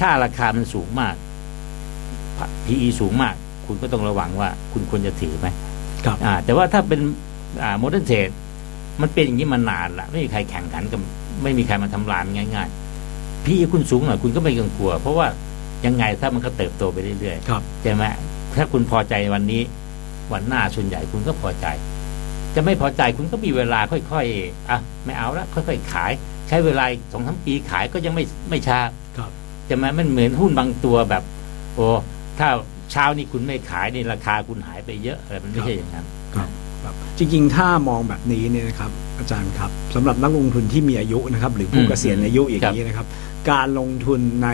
ถ้าราคามันสูงมาก PE สูงมาก คุณก็ต้องระวังว่า คุณควรจะถือไหมครับอ่าแต่ว่าถ้าเป็นอ่าโมเดิร์นเทรดมันเป็นอย่างนี้มานานละไม่มีใครแข่งขันกับไม่มีใครมาทำลายมันง่ายๆ PE คุณสูงหน่อยคุณก็ไม่ต้องกลัว เพราะว่ายังไงถ้ามันก็เติบโตไปเรื่อยๆครับใช่ไหมถ้าคุณพอใจวันนี้ วันหน้าส่วนใหญ่คุณก็พอใจ จะไม่พอใจคุณก็มีเวลาค่อยๆอะไม่เอาละค่อยๆขาย ใช้เวลาสองสามปีขายก็ยังไม่ไม่ช้า ครับใช่ไหมมันเหมือนหุ้นบางตัวแบบ โอ้ถ้าเช้านี้คุณไม่ขายนี่ราคาคุณหายไปเยอะอะไรมันไม่ใช่อย่างนั้นครับครับจริงๆ ถ้ามองแบบนี้เนี่ยนะครับอาจารย์ครับสำหรับนักลงทุนที่มีอายุนะครับ หรือผู้อืมเกษียณอายุอย่างนี้นะครับ การลงทุนใน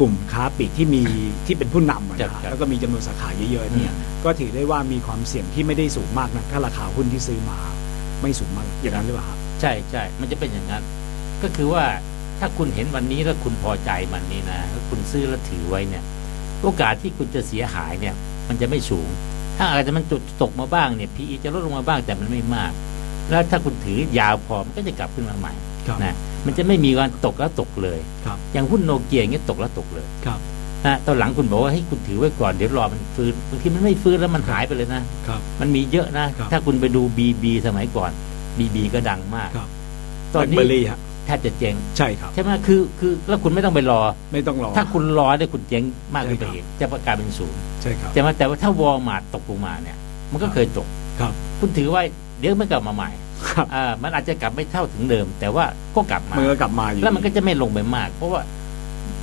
กลุ่มค้าปลีกที่มีที่เป็นผู้นำอะนะคครัรับบแล้วก็มีจำนวนสาขาเยอะๆเนี่ยก็ถือได้ว่ามีความเสี่ยงที่ไม่ได้สูงมากนะถ้าราคาหุ้นที่ซื้อมา ไม่สูงมากอย่างนั้นหรือเปล่าครับใช่ใช่มันจะเป็นอย่างนั้น ก็คือว่า ถ้าคุณเห็นวันนี้แล้วคุณพอใจมันนี้นะแล้วคุณซื้อแล้วถือไว้เนี่ย โอกาสที่คุณจะเสียหายเนี่ย มันจะไม่สูง ถ้าอาจจะมันจุดตกมาบ้างเนี่ย PE จะลดลงมาบ้างแต่มันไม่มาก แล้วถ้าคุณถือยาวพอมันก็จะกลับขึ้นมาใหม่ครับนะมันจะไม่มีวันตกแล้วตกเลยครับอย่างหุ้นโนเกียอย่างเงี้ยตกแล้วตกเลยครับนะตอนหลังคุณบอกว่าให้ยคุณถือไว้ก่อนเดี๋ยวรอมันฟื้นบางทีมันไม่ฟื้นแล้วมันหายไปเลยนะครับมันมีเยอะนะครับถ้าคุณไปดู BB สมัยก่อน BB ก็ดังมากครับตอนเบอนี้ร์รี่ฮะแทบจะเจ๊งใช่ครับ ใช่ไหมคือคือแล้วคุณไม่ต้องไปรอ ไม่ต้องรอ ถ้าคุณรอได้คุณเจ๊งมากขึ้นไปใช่ครับอีกจะประกลายเป็นศูนย์ใช่ครับใช่ไหมแต่ว่าถ้าวอลมาร์ตตกลงมาเนี่ย มันก็เคยตกครับ คุณถือไว้เดี๋ยวมันกลับมาใหม่ครับอ่ามันอาจจะกลับไม่เท่าถึงเดิม แต่ว่าก็กลับมามันก็กลับมาอยู่แล้วมันก็จะไม่ลงไปมาก เพราะว่า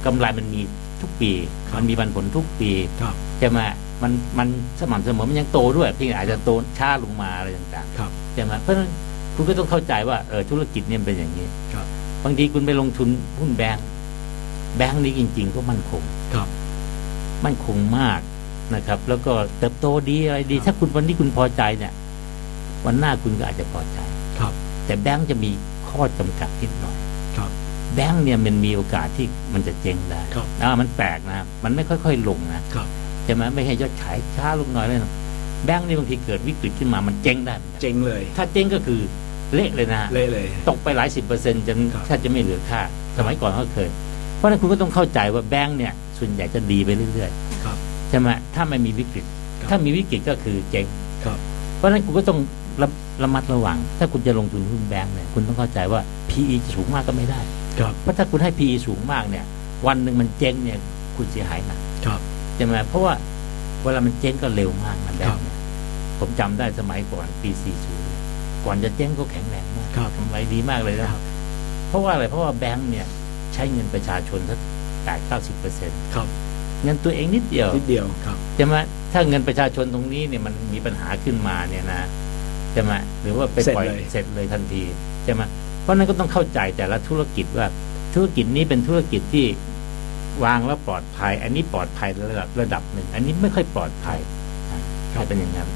กำไรมันมีทุกปีครับมันมีปันผลทุกปีครับใช่ไหมมันมันสม่ำเสมอมันยังโตด้วยเพียงแต่อาจจะโตช้าลงมาอะไรต่างครับๆใช่ไหมเพราะฉะนั้นคุณก็ต้องเข้าใจว่าเออธุรกิจเนี่ยมันเป็นอย่างนี้ครับบางทีคุณไปลงทุนหุ้นแบงก์แบงก์นี้จริง ๆ ก็มั่นคงครับมั่นคงมากนะครับ แล้วก็เติบโตดีอะไรดีครับถ้าคุณวันนี้คุณพอใจเนี่ย วันหน้าคุณก็อาจจะพอใจครับ แต่แบงก์จะมีข้อจำกัดนิดหน่อยครับ แบงก์เนี่ยมันมีโอกาสที่มันจะเจ๊งได้ครับอ่ามันแปลกนะมันไม่ค่อยๆลงนะครับใช่ไหมไม่ให้ยอดขายช้าลงหน่อยเลยนะแบงก์นี่บางทีเกิดวิกฤตขึ้นมามันเจ๊งได้หมือนกันเจ๋งเลย ถ้าเจ๊งก็คือ เละเลยนะฮะเละเลย ตกไปหลายสิบเปอร์เซ็นต์จนครับแทบจะไม่เหลือค่า สมัยก่อนเขาเคย เพราะฉะนั้นคุณก็ต้องเข้าใจว่าแบงก์เนี่ย ส่วนใหญ่จะดีไปเรื่อยครับๆใช่ไหมถ้าไม่มีวิกฤตครับถ้ามีวิกฤตก็คือเจ๊งครับเพราะฉะนั้นคุณก็ต้องระระมัดระวัง ถ้าคุณจะลงทุนหุ้นแบงก์เนี่ยคุณต้องเข้าใจว่า PE จะสูงมากก็ไม่ได้ครับเพราะถ้าคุณให้ PE สูงมากเนี่ย วันหนึ่งมันเจ๊งเนี่ย คุณเสียหายหนักครับใช่ไหมเพราะว่าเวลามันเจ๊งก็เร็วมากนะแบครังบก์เนี่ยผมจำได้สมัยก่อนปี 40เนี่ย ก่อนจะเจ๊งก็แข็งแรงมากครับกำไรดีมากเลยนะเพราะว่าอะไรเพราะว่าแบงก์เนี่ย ใช้เงินประชาชนสักแปดเก้าสิบเปอร์เซ็นต์ครับเงินตัวเองนิดเดียวนิดเดียวครับใช่ไหมถ้าเงินประชาชนตรงนี้เนี่ยมันมีปัญหาขึ้นมาเนี่ยนะใช่ไหมหรือว่าไปปล่อยเสร็จเลยเสร็จเลยทันทีใช่ไหมเพราะฉะนั้นก็ต้องเข้าใจแต่ละธุรกิจว่าธุรกิจนี้เป็นธุรกิจที่วางแล้วปลอดภัย อันนี้ปลอดภัยระดับระดับหนึ่ง อันนี้ไม่ค่อยปลอดภัยอะครับเป็นอย่างนั้น